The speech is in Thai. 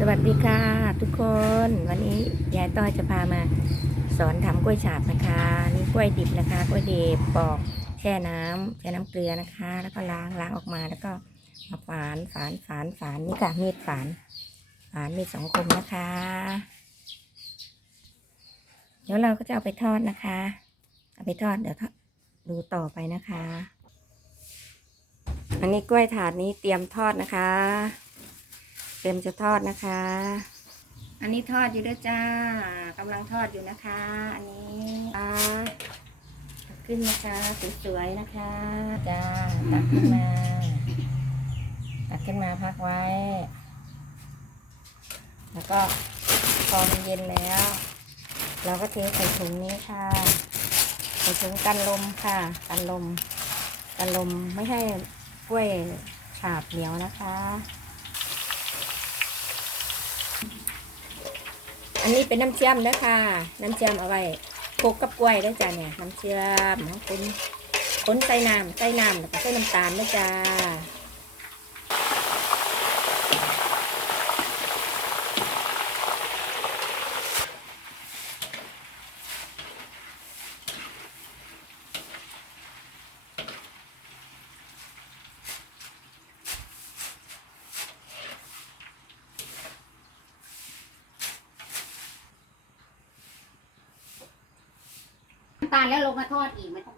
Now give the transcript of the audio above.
สวัสดีค่ะทุกคนวันนี้ยายต้อยจะพามาสอนทำกล้วยฉาบนะคะนี่กล้วยดิบนะคะกล้วยดิบปอกแช่น้ำแช่น้ำเกลือนะคะ แล้วก็ล้างล้างออกมาแล้วก็มาฝานฝานฝานฝานนี่ค่ะมีดฝานฝานมีดสองคมนะคะ เดี๋ยวเราก็จะเอาไปทอดนะคะ เอาไปทอดเดี๋ยวทอดดูต่อไปนะคะ อันนี้กล้วยถาดนี้เตรียมทอดนะคะ เตรียมจะทอดนะคะ อันนี้ทอดอยู่ด้วยจ้ากำลังทอดอยู่นะคะ อันนี้อ่าขึ้นนะคะสวยๆนะคะจ้าตักขึ้นมาตักขึ้นมาพักไว้ แล้วก็พอมันเย็นแล้ว เราก็เทใส่ถุงนี้ค่ะใส่ถุงกันลมค่ะกันลมกันลมไม่ให้กล้วยฉาบเหนียวนะคะ อันนี้เป็นน้ำเชื่อมนะคะน้ำเชื่อมเอาไว้คลุกกับกล้วยได้จ้ะเนี่ยน้ำเชื่อมของคุณคนใส่น้ำใส่น้ำแล้วก็ใส่น้ำตาลด้จ้า ตาลแล้วลงมาทอดอีกไม่ต้อง